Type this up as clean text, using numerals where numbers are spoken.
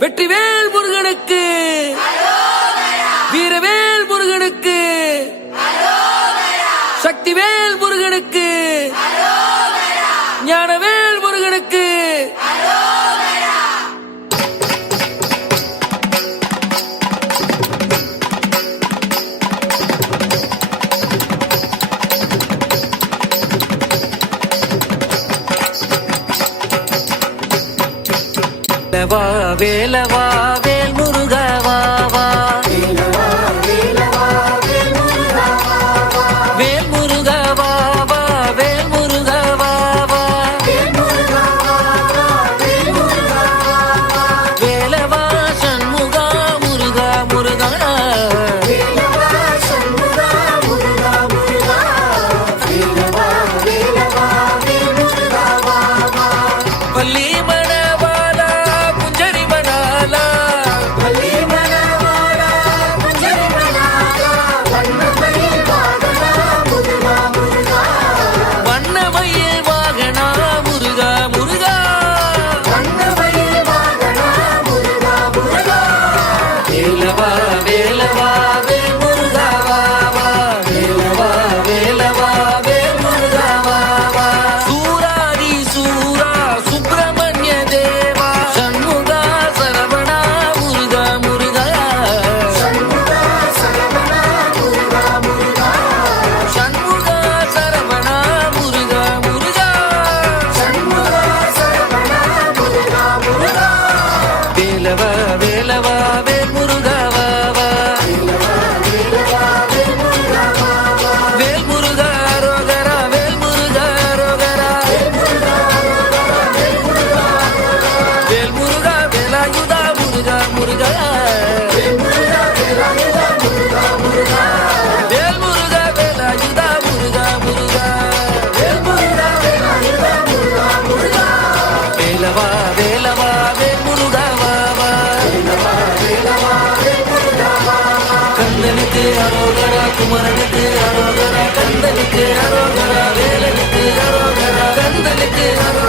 வெற்றிவேல் முருகனுக்கு, வீரவேல் முருகனுக்கு, சக்திவேல் முருகனுக்கு, ஞானவேல் முருகனுக்கு. வேலவா வேலவா வேல் முருகவா வா, வேல் முருகவா வா, வேல் முருகவா வா, வேலவா சண்முகா முருகா முருகா, பள்ளி கந்தனுக்கு அரோகரா, குமரனுக்கு அரோகரா, கந்தனுக்கு அரோகரா, வேலனுக்கு அரோகரா, கந்தனுக்கு அரோகரா.